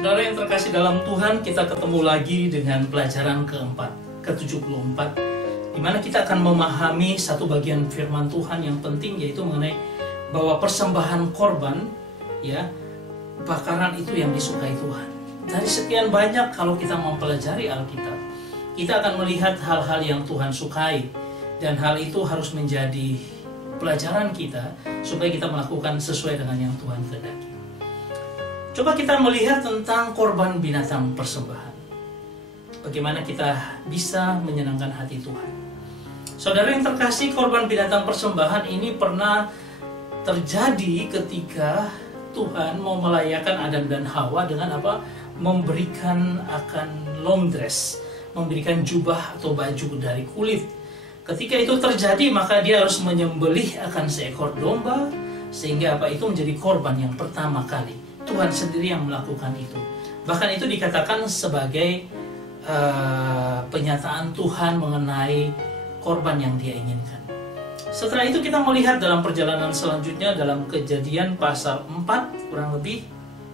Saudara yang terkasih dalam Tuhan, kita ketemu lagi dengan pelajaran keempat, ke-74, di mana kita akan memahami satu bagian firman Tuhan yang penting, yaitu mengenai bahwa persembahan korban, ya, bakaran itu yang disukai Tuhan. Dari sekian banyak kalau kita mempelajari Alkitab, kita akan melihat hal-hal yang Tuhan sukai, dan hal itu harus menjadi pelajaran kita supaya kita melakukan sesuai dengan yang Tuhan kehendaki. Coba kita melihat tentang korban binatang persembahan. Bagaimana kita bisa menyenangkan hati Tuhan. Saudara yang terkasih, korban binatang persembahan ini pernah terjadi ketika Tuhan mau melayakan Adam dan Hawa dengan apa? Memberikan akan long dress, memberikan jubah atau baju dari kulit. Ketika itu terjadi, maka dia harus menyembelih akan seekor domba, sehingga apa itu menjadi korban yang pertama kali. Tuhan sendiri yang melakukan itu. Bahkan itu dikatakan sebagai penyataan Tuhan mengenai korban yang dia inginkan. Setelah itu kita melihat dalam perjalanan selanjutnya dalam Kejadian pasal 4 kurang lebih,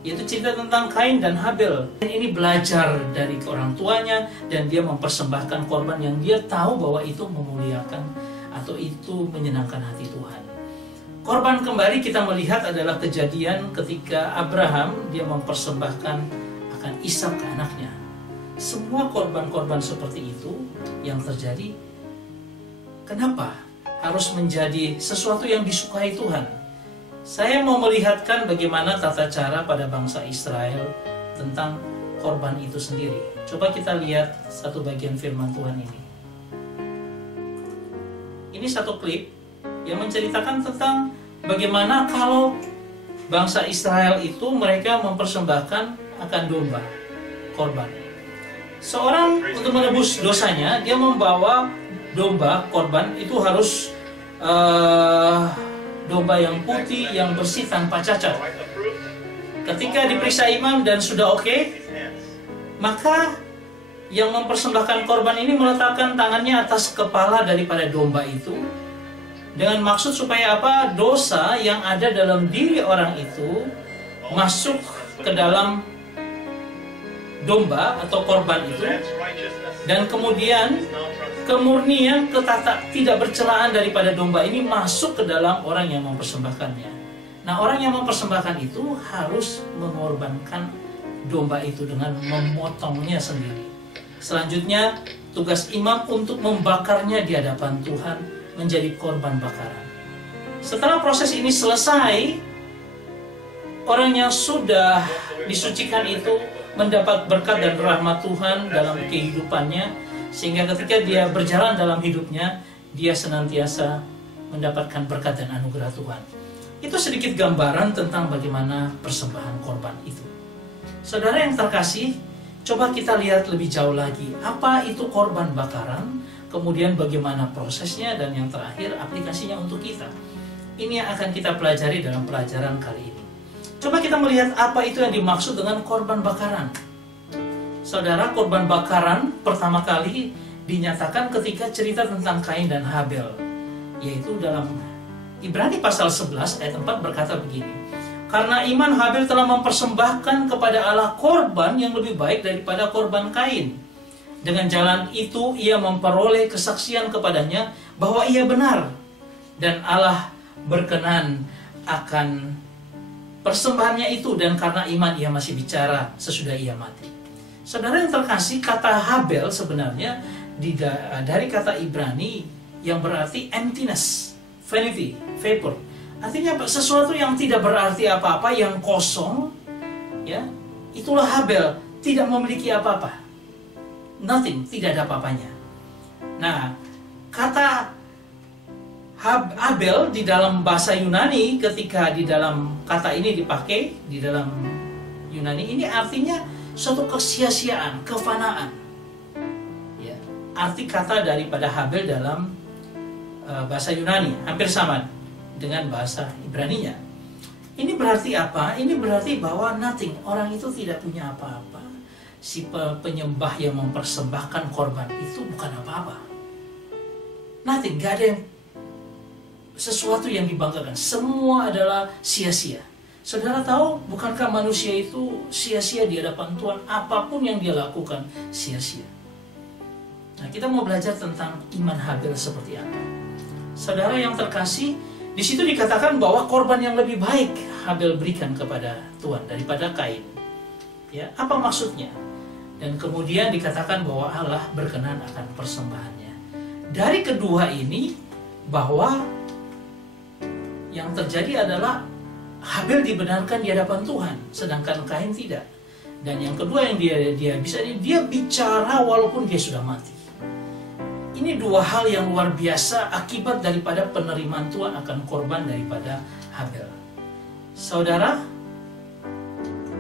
yaitu cerita tentang Kain dan Habel. Dan ini belajar dari orang tuanya, dan dia mempersembahkan korban yang dia tahu bahwa itu memuliakan atau itu menyenangkan hati Tuhan. Korban kembali kita melihat adalah kejadian ketika Abraham dia mempersembahkan akan Ishak ke anaknya. Semua korban-korban seperti itu yang terjadi, kenapa harus menjadi sesuatu yang disukai Tuhan? Saya mau melihatkan bagaimana tata cara pada bangsa Israel tentang korban itu sendiri. Coba kita lihat satu bagian firman Tuhan ini. Ini satu klip yang menceritakan tentang bagaimana kalau bangsa Israel itu mereka mempersembahkan akan domba, korban. Seorang untuk menebus dosanya, dia membawa domba, korban itu harus domba yang putih, yang bersih, tanpa cacat. Ketika diperiksa imam dan sudah oke, maka yang mempersembahkan korban ini meletakkan tangannya atas kepala daripada domba itu, dengan maksud supaya apa? Dosa yang ada dalam diri orang itu masuk ke dalam domba atau korban itu, dan kemudian kemurnian, tidak bercelaan daripada domba ini masuk ke dalam orang yang mempersembahkannya. Nah, orang yang mempersembahkan itu harus mengorbankan domba itu dengan memotongnya sendiri. Selanjutnya, tugas imam untuk membakarnya di hadapan Tuhan menjadi korban bakaran. Setelah proses ini selesai, orang yang sudah disucikan itu mendapat berkat dan rahmat Tuhan dalam kehidupannya, sehingga ketika dia berjalan dalam hidupnya, dia senantiasa mendapatkan berkat dan anugerah Tuhan. Itu sedikit gambaran tentang bagaimana persembahan korban itu. Saudara yang terkasih, coba kita lihat lebih jauh lagi. Apa itu korban bakaran? Kemudian bagaimana prosesnya, dan yang terakhir aplikasinya untuk kita. Ini yang akan kita pelajari dalam pelajaran kali ini. Coba kita melihat apa itu yang dimaksud dengan korban bakaran. Saudara, korban bakaran pertama kali dinyatakan ketika cerita tentang Kain dan Habel, yaitu dalam Ibrani pasal 11 ayat 4 berkata begini: karena iman Habel telah mempersembahkan kepada Allah korban yang lebih baik daripada korban Kain. Dengan jalan itu ia memperoleh kesaksian kepadanya bahwa ia benar, dan Allah berkenan akan persembahannya itu, dan karena iman ia masih bicara sesudah ia mati. Saudara yang terkasih, kata Habel sebenarnya dari kata Ibrani yang berarti emptiness, vanity, vapor. Artinya sesuatu yang tidak berarti apa-apa, yang kosong, ya. Itulah Habel, tidak memiliki apa-apa. Nothing, tidak ada apa-apanya. Nah, kata Habel di dalam bahasa Yunani, ketika di dalam kata ini dipakai di dalam Yunani, ini artinya suatu kesia-siaan, kefanaan. Ya, arti kata daripada Habel dalam bahasa Yunani hampir sama dengan bahasa Ibraninya. Ini berarti apa? Ini berarti bahwa nothing, orang itu tidak punya apa-apa. Si penyembah yang mempersembahkan korban itu bukan apa-apa. Nothing, gak ada yang sesuatu yang dibanggakan. Semua adalah sia-sia. Saudara tahu, bukankah manusia itu sia-sia di hadapan Tuhan? Apapun yang dia lakukan, sia-sia. Nah, kita mau belajar tentang iman Habil seperti apa. Saudara yang terkasih, di situ dikatakan bahwa korban yang lebih baik Habil berikan kepada Tuhan daripada Kain. Ya, apa maksudnya? Dan kemudian dikatakan bahwa Allah berkenan akan persembahannya. Dari kedua ini, bahwa yang terjadi adalah Habil dibenarkan di hadapan Tuhan, sedangkan Kain tidak. Dan yang kedua yang dia bicara walaupun dia sudah mati. Ini dua hal yang luar biasa akibat daripada penerimaan Tuhan akan korban daripada Habil. Saudara,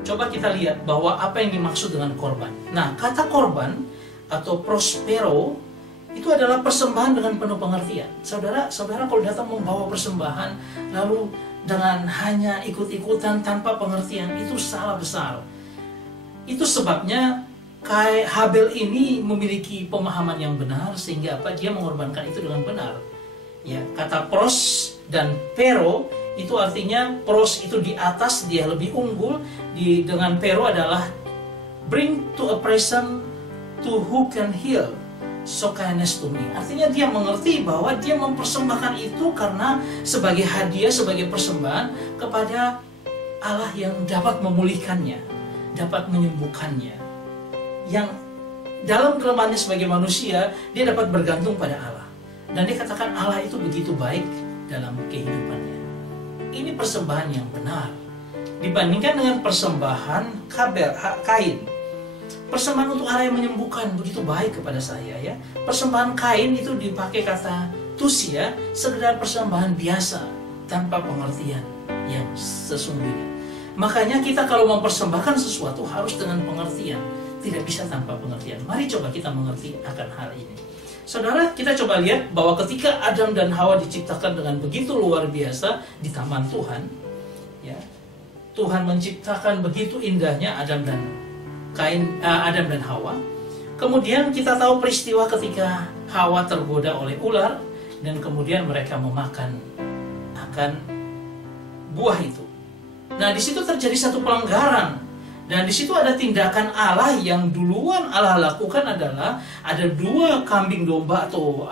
coba kita lihat bahwa apa yang dimaksud dengan korban. Nah, kata korban atau prospero itu adalah persembahan dengan penuh pengertian. Saudara kalau datang membawa persembahan lalu dengan hanya ikut-ikutan tanpa pengertian, itu salah besar. Itu sebabnya Habil ini memiliki pemahaman yang benar, sehingga dia mengorbankan itu dengan benar. Ya, kata pros dan pero itu artinya pros itu di atas, dia lebih unggul, dengan pero adalah bring to a person to who can heal. So kindness to me. Artinya dia mengerti bahwa dia mempersembahkan itu karena sebagai hadiah, sebagai persembahan kepada Allah yang dapat memulihkannya, dapat menyembuhkannya. Yang dalam kelemahannya sebagai manusia, dia dapat bergantung pada Allah. Dan dia katakan Allah itu begitu baik dalam kehidupannya. Ini persembahan yang benar dibandingkan dengan persembahan Kain. Persembahan untuk Allah yang menyembuhkan begitu baik kepada saya, ya. Persembahan Kain itu dipakai kata tusia, sekedar persembahan biasa tanpa pengertian yang sesungguhnya. Makanya kita kalau mempersembahkan sesuatu harus dengan pengertian, tidak bisa tanpa pengertian. Mari coba kita mengerti akan hal ini. Saudara, kita coba lihat bahwa ketika Adam dan Hawa diciptakan dengan begitu luar biasa di taman Tuhan, ya, Tuhan menciptakan begitu indahnya Adam dan Hawa. Kemudian kita tahu peristiwa ketika Hawa tergoda oleh ular dan kemudian mereka memakan akan buah itu. Nah, di situ terjadi satu pelanggaran. Dan di situ ada tindakan Allah yang duluan Allah lakukan adalah ada 2 kambing domba atau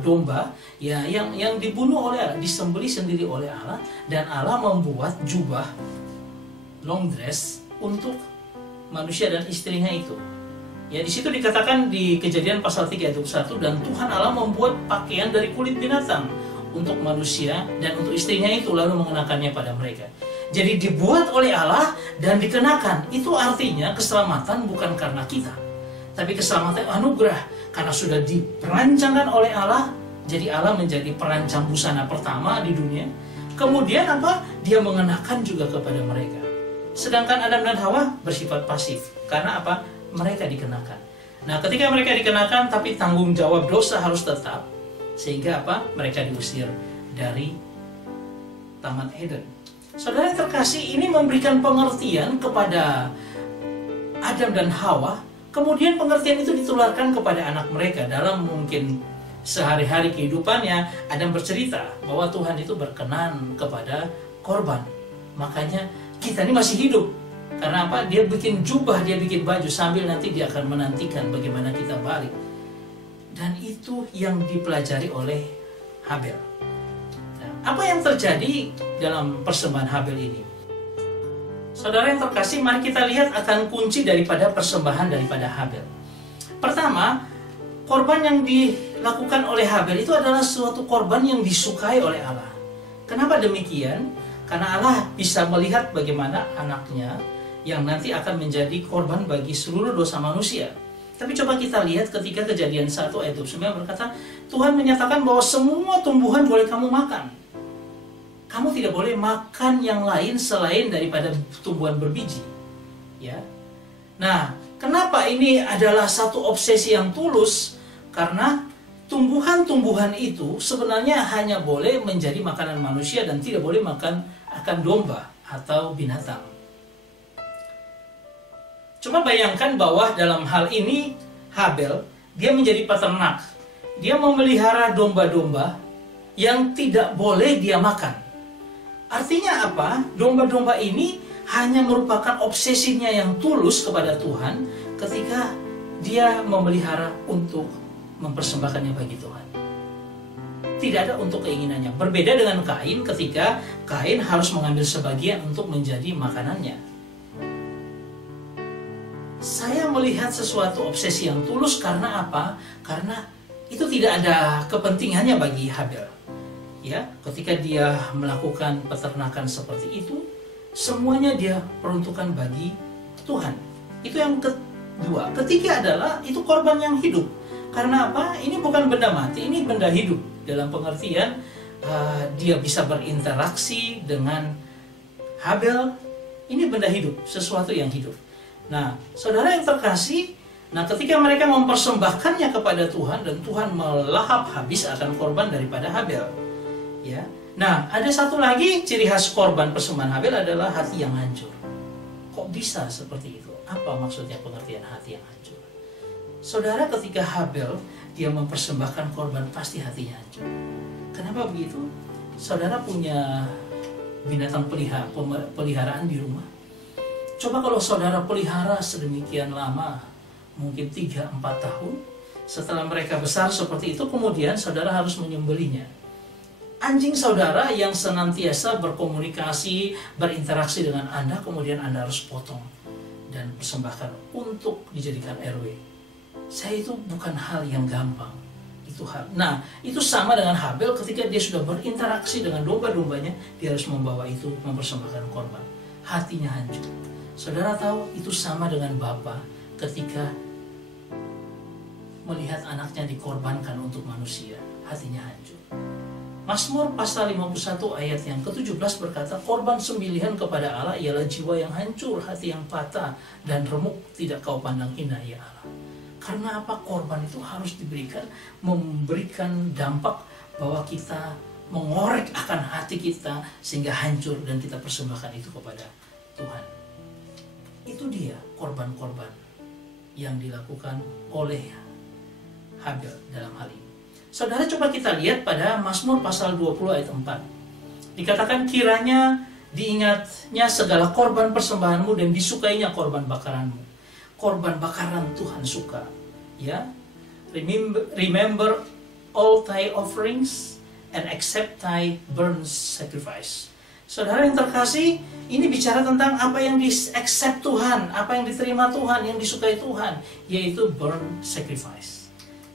domba ya yang dibunuh oleh Allah, disembelih sendiri oleh Allah, dan Allah membuat jubah long dress untuk manusia dan istrinya itu. Ya, di situ dikatakan di Kejadian pasal 3 ayat 21, dan Tuhan Allah membuat pakaian dari kulit binatang untuk manusia dan untuk istrinya itu, lalu mengenakannya pada mereka. Jadi dibuat oleh Allah dan dikenakan. Itu artinya keselamatan bukan karena kita, tapi keselamatan anugerah karena sudah diperancangkan oleh Allah. Jadi Allah menjadi perancang busana pertama di dunia. Kemudian Dia mengenakan juga kepada mereka. Sedangkan Adam dan Hawa bersifat pasif. Karena mereka dikenakan. Nah, ketika mereka dikenakan, tapi tanggung jawab dosa harus tetap. Sehingga mereka diusir dari Taman Eden. Saudara yang terkasih, ini memberikan pengertian kepada Adam dan Hawa. Kemudian pengertian itu ditularkan kepada anak mereka. Dalam mungkin sehari-hari kehidupannya, Adam bercerita bahwa Tuhan itu berkenan kepada korban. Makanya kita ini masih hidup. Karena Dia bikin jubah, Dia bikin baju, sambil nanti Dia akan menantikan bagaimana kita balik. Dan itu yang dipelajari oleh Habil. Nah, apa yang terjadi dalam persembahan Habil ini? Saudara yang terkasih, mari kita lihat akan kunci daripada persembahan daripada Habil. Pertama, korban yang dilakukan oleh Habil itu adalah suatu korban yang disukai oleh Allah. Kenapa demikian? Karena Allah bisa melihat bagaimana anaknya yang nanti akan menjadi korban bagi seluruh dosa manusia. Tapi coba kita lihat ketika Kejadian 1 ayat 29 berkata, Tuhan menyatakan bahwa semua tumbuhan boleh kamu makan. Kamu tidak boleh makan yang lain selain daripada tumbuhan berbiji. Ya. Nah, kenapa ini adalah satu obsesi yang tulus? Karena tumbuhan-tumbuhan itu sebenarnya hanya boleh menjadi makanan manusia dan tidak boleh makan akan domba atau binatang. Cuma bayangkan bahwa dalam hal ini Habil, dia menjadi peternak. Dia memelihara domba-domba yang tidak boleh dia makan. Artinya apa? Domba-domba ini hanya merupakan obsesinya yang tulus kepada Tuhan ketika dia memelihara untuk mempersembahkannya bagi Tuhan. Tidak ada untuk keinginannya. Berbeda dengan Kain ketika Kain harus mengambil sebagian untuk menjadi makanannya. Saya melihat sesuatu obsesi yang tulus karena apa? Karena itu tidak ada kepentingannya bagi Habel. Ya, ketika dia melakukan peternakan seperti itu, semuanya dia peruntukkan bagi Tuhan. Itu yang kedua. Ketiga adalah itu korban yang hidup. Karena apa? Ini bukan benda mati, ini benda hidup. Dalam pengertian dia bisa berinteraksi dengan Habel. Ini benda hidup, sesuatu yang hidup. Nah, saudara yang terkasih, ketika mereka mempersembahkannya kepada Tuhan dan Tuhan melahap habis akan korban daripada Habel. Ya. Nah, ada satu lagi ciri khas korban persembahan Habel adalah hati yang hancur. Kok bisa seperti itu? Apa maksudnya pengertian hati yang hancur? Saudara, ketika Habel dia mempersembahkan korban, pasti hatinya hancur. Kenapa begitu? Saudara punya binatang peliharaan di rumah. Coba kalau saudara pelihara sedemikian lama, mungkin 3-4 tahun, setelah mereka besar seperti itu, kemudian saudara harus menyembelihnya. Anjing saudara yang senantiasa berkomunikasi, berinteraksi dengan Anda, kemudian Anda harus potong dan persembahkan untuk dijadikan RW. Saya itu bukan hal yang gampang. Itu hal. Nah, itu sama dengan Habel ketika dia sudah berinteraksi dengan domba-dombanya, dia harus membawa itu, mempersembahkan korban. Hatinya hancur. Saudara tahu, itu sama dengan Bapa ketika melihat anaknya dikorbankan untuk manusia, hatinya hancur. Mazmur pasal 51 ayat yang ke-17 berkata, korban sembelihan kepada Allah ialah jiwa yang hancur, hati yang patah dan remuk tidak kau pandang indah ya Allah. Karena apa? Korban itu harus diberikan, memberikan dampak bahwa kita mengorek akan hati kita sehingga hancur dan kita persembahkan itu kepada Tuhan. Itu dia korban-korban yang dilakukan oleh Habel dalam hal ini. Saudara, coba kita lihat pada Mazmur pasal 20 ayat 4. Dikatakan, kiranya diingatnya segala korban persembahanmu dan disukainya korban bakaranmu. Korban bakaran Tuhan suka. Ya, remember all thy offerings and accept thy burnt sacrifice. Saudara yang terkasih, ini bicara tentang apa yang di-accept Tuhan, apa yang diterima Tuhan, yang disukai Tuhan, yaitu burnt sacrifice.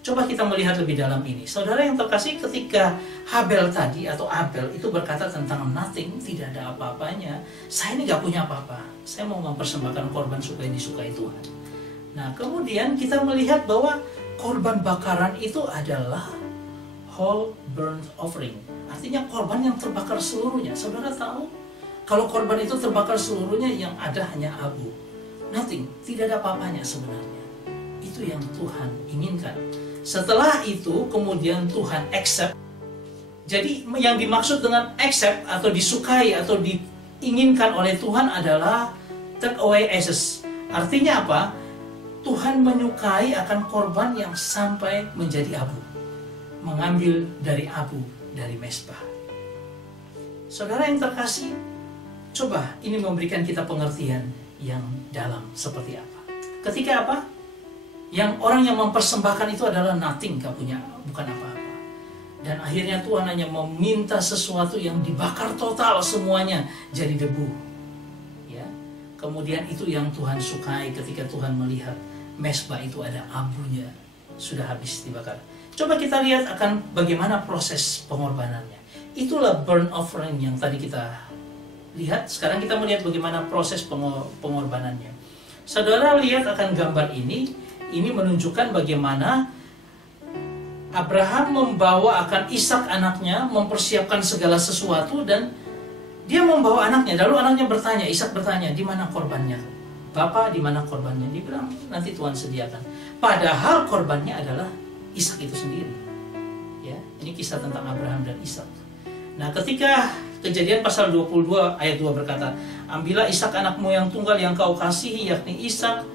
Coba kita melihat lebih dalam ini. Saudara yang terkasih, ketika Habel tadi atau Abel itu berkata tentang nothing, tidak ada apa-apanya. Saya ini gak punya apa-apa. Saya mau mempersembahkan korban supaya disukai Tuhan. Nah, kemudian kita melihat bahwa korban bakaran itu adalah whole burnt offering. Artinya korban yang terbakar seluruhnya. Saudara tahu, kalau korban itu terbakar seluruhnya, yang ada hanya abu. Nothing, tidak ada apa-apanya sebenarnya. Itu yang Tuhan inginkan. Setelah itu kemudian Tuhan accept. Jadi yang dimaksud dengan accept atau disukai atau diinginkan oleh Tuhan adalah take away ashes. Artinya apa? Tuhan menyukai akan korban yang sampai menjadi abu. Mengambil dari abu, dari mezbah. Saudara yang terkasih, coba ini memberikan kita pengertian yang dalam seperti apa. Ketika apa? Yang orang yang mempersembahkan itu adalah nothing, gak punya, bukan apa-apa. Dan akhirnya Tuhan hanya meminta sesuatu yang dibakar total semuanya jadi debu. Ya. Kemudian itu yang Tuhan sukai ketika Tuhan melihat mezbah itu ada abunya, sudah habis dibakar. Coba kita lihat akan bagaimana proses pengorbanannya. Itulah burnt offering yang tadi kita lihat. Sekarang kita melihat bagaimana proses pengorbanannya. Saudara lihat akan gambar ini. Ini menunjukkan bagaimana Abraham membawa akan Ishak anaknya, mempersiapkan segala sesuatu dan dia membawa anaknya. Lalu anaknya bertanya, Ishak bertanya, di mana korbannya? Bapak, di mana korbannya? Dia bilang, nanti Tuhan sediakan. Padahal korbannya adalah Ishak itu sendiri. Ya, ini kisah tentang Abraham dan Ishak. Nah, ketika Kejadian pasal 22 ayat 2 berkata, ambillah Ishak anakmu yang tunggal yang kau kasihi, yakni Ishak.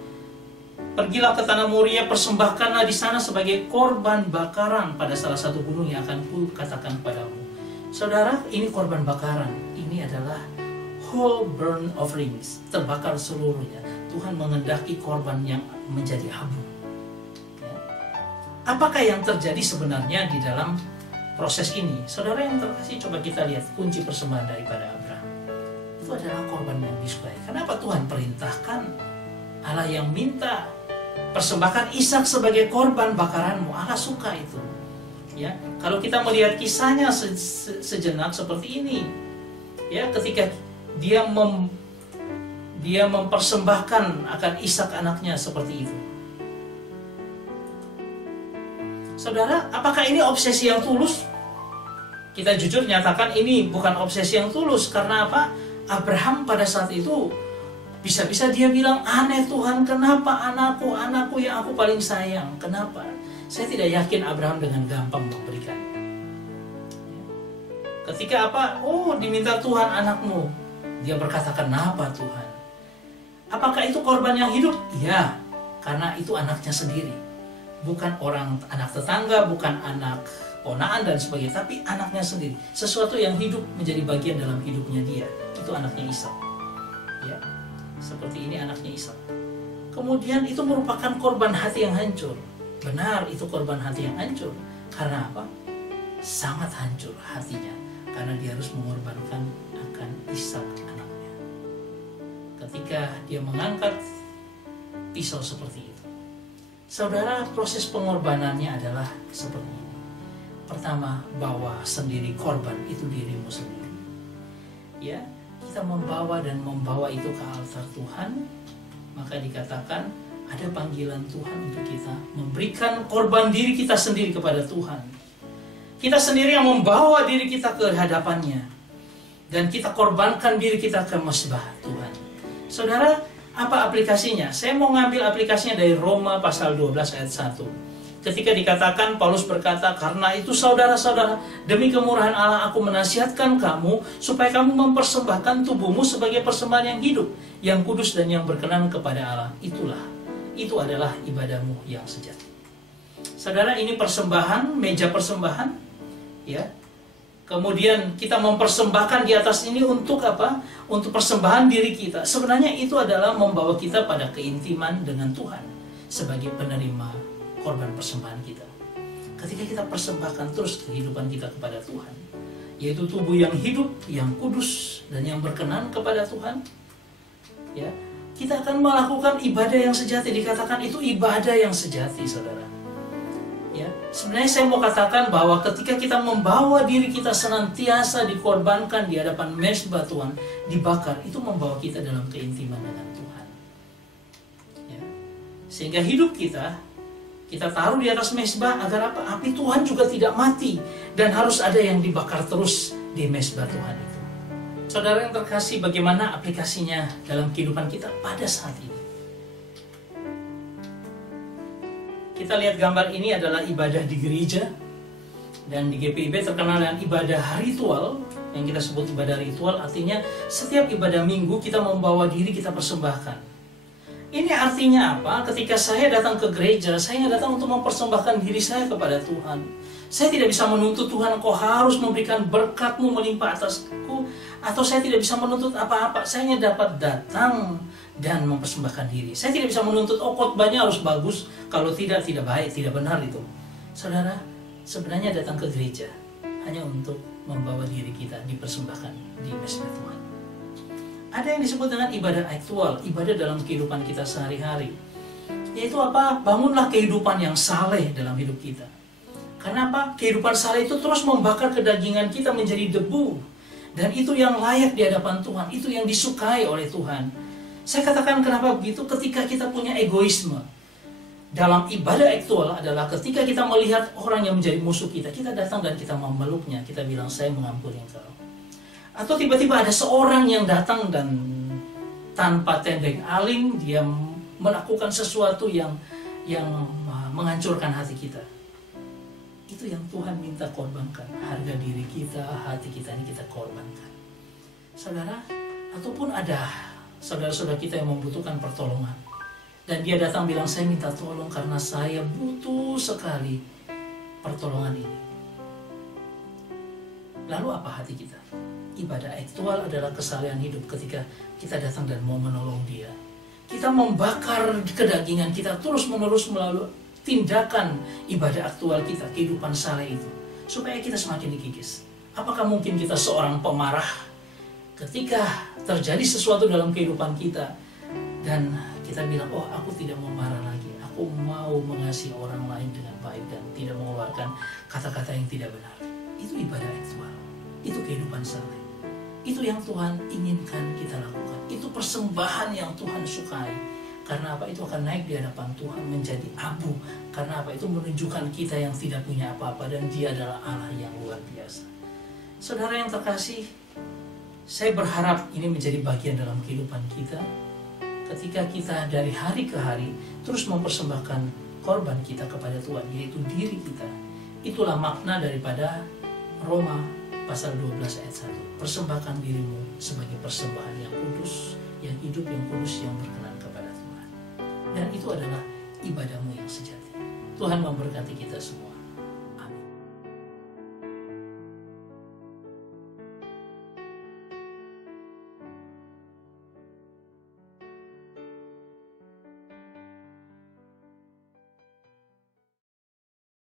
Pergilah ke tanah Moria, persembahkanlah di sana sebagai korban bakaran pada salah satu gunung yang akan ku katakan padamu. Saudara, ini korban bakaran. ini adalah whole burnt offerings, terbakar seluruhnya. Tuhan mengendaki korban yang menjadi abu. Ya. Apakah yang terjadi sebenarnya di dalam proses ini? Saudara yang terkasih, coba kita lihat kunci persembahan daripada Abraham. Itu adalah korban yang disukai. Kenapa Tuhan perintahkan Allah yang minta persembahkan Ishak sebagai korban bakaranmu? Allah suka itu. Ya, kalau kita melihat kisahnya sejenak seperti ini, ya, ketika dia mempersembahkan akan Ishak anaknya seperti itu. Saudara, apakah ini obsesi yang tulus? Kita jujur nyatakan ini bukan obsesi yang tulus. Karena apa? Abraham pada saat itu bisa-bisa dia bilang, aneh Tuhan, kenapa anakku yang aku paling sayang? Kenapa? Saya tidak yakin Abraham dengan gampang memberikan. Ketika apa? Oh, diminta Tuhan anakmu. Dia berkata, kenapa Tuhan? Apakah itu korban yang hidup? Iya, karena itu anaknya sendiri. Bukan anak tetangga, bukan anak ponaan dan sebagainya, tapi anaknya sendiri. Sesuatu yang hidup menjadi bagian dalam hidupnya dia. Itu anaknya Ishak. Ya, seperti ini anaknya Ishak. Kemudian itu merupakan korban hati yang hancur. Benar, itu korban hati yang hancur. Karena apa? Sangat hancur hatinya. Karena dia harus mengorbankan akan Ishak anaknya. Ketika dia mengangkat pisau seperti itu. Saudara, proses pengorbanannya adalah seperti ini. Pertama, bawa sendiri korban, itu dirimu sendiri. Ya, kita membawa itu ke altar Tuhan. Maka dikatakan ada panggilan Tuhan untuk kita memberikan korban diri kita sendiri kepada Tuhan. Kita sendiri yang membawa diri kita ke hadapannya. Dan kita korbankan diri kita ke mezbah Tuhan. Saudara, apa aplikasinya? Saya mau ngambil aplikasinya dari Roma pasal 12 ayat 1. Ketika dikatakan, Paulus berkata, karena itu saudara-saudara, demi kemurahan Allah aku menasihatkan kamu, supaya kamu mempersembahkan tubuhmu sebagai persembahan yang hidup, yang kudus dan yang berkenan kepada Allah. Itu adalah ibadahmu yang sejati. Saudara, ini persembahan, meja persembahan, ya. Kemudian kita mempersembahkan di atas ini untuk apa? Untuk persembahan diri kita. Sebenarnya itu adalah membawa kita pada keintiman dengan Tuhan sebagai penerima korban persembahan kita. Ketika kita persembahkan terus kehidupan kita kepada Tuhan, yaitu tubuh yang hidup, yang kudus dan yang berkenan kepada Tuhan, ya. Kita akan melakukan ibadah yang sejati. Dikatakan itu ibadah yang sejati, saudara. Ya, sebenarnya saya mau katakan bahwa ketika kita membawa diri kita senantiasa dikorbankan di hadapan mezbah Tuhan, dibakar, itu membawa kita dalam keintiman dengan Tuhan. Ya. Sehingga hidup kita taruh di atas mezbah agar apa? Api Tuhan juga tidak mati dan harus ada yang dibakar terus di mezbah Tuhan itu. Saudara yang terkasih, bagaimana aplikasinya dalam kehidupan kita pada saat ini? Kita lihat gambar ini adalah ibadah di gereja. Dan di GPIB terkenal dengan ibadah ritual. Yang kita sebut ibadah ritual, artinya setiap ibadah minggu kita membawa diri, kita persembahkan. Ini artinya apa? Ketika saya datang ke gereja, saya datang untuk mempersembahkan diri saya kepada Tuhan. Saya tidak bisa menuntut Tuhan, kau harus memberikan berkat-Mu melimpah atasku, atau saya tidak bisa menuntut apa-apa. Saya hanya dapat datang dan mempersembahkan diri. Saya tidak bisa menuntut, oh khotbahnya harus bagus, kalau tidak baik, tidak benar itu. Saudara, sebenarnya datang ke gereja hanya untuk membawa diri kita dipersembahkan di mezbah Tuhan. Ada yang disebut dengan ibadah aktual, ibadah dalam kehidupan kita sehari-hari. Yaitu apa? Bangunlah kehidupan yang saleh dalam hidup kita. Karena apa? Kehidupan saleh itu terus membakar kedagingan kita menjadi debu. Dan itu yang layak di hadapan Tuhan, itu yang disukai oleh Tuhan. Saya katakan kenapa begitu? Ketika kita punya egoisme dalam ibadah aktual adalah ketika kita melihat orang yang menjadi musuh kita, kita datang dan kita memeluknya, kita bilang saya mengampuni engkau. Atau tiba-tiba ada seorang yang datang dan tanpa tendeng aling dia melakukan sesuatu yang menghancurkan hati kita. Itu yang Tuhan minta korbankan. Harga diri kita, hati kita ini kita korbankan. Saudara, ataupun ada saudara-saudara kita yang membutuhkan pertolongan. Dan dia datang bilang, saya minta tolong karena saya butuh sekali pertolongan ini. Lalu apa hati kita? Ibadah aktual adalah kesalahan hidup ketika kita datang dan mau menolong dia. Kita membakar kedagingan kita terus-menerus melalui tindakan ibadah aktual kita, kehidupan saleh itu, supaya kita semakin dikikis. Apakah mungkin kita seorang pemarah ketika terjadi sesuatu dalam kehidupan kita dan kita bilang, oh aku tidak mau marah lagi, aku mau mengasihi orang lain dengan baik dan tidak mengeluarkan kata-kata yang tidak benar. Itu ibadah aktual, itu kehidupan saleh. Itu yang Tuhan inginkan kita lakukan. Itu persembahan yang Tuhan sukai. Karena apa? Itu akan naik di hadapan Tuhan menjadi abu. Karena apa? Itu menunjukkan kita yang tidak punya apa-apa dan Dia adalah Allah yang luar biasa. Saudara yang terkasih, saya berharap ini menjadi bagian dalam kehidupan kita. Ketika kita dari hari ke hari terus mempersembahkan korban kita kepada Tuhan, yaitu diri kita. Itulah makna daripada Roma pasal 12 ayat 1. Persembahkan dirimu sebagai persembahan yang kudus, yang hidup, yang kudus, yang berkenan kepada Tuhan. Dan itu adalah ibadahmu yang sejati. Tuhan memberkati kita semua.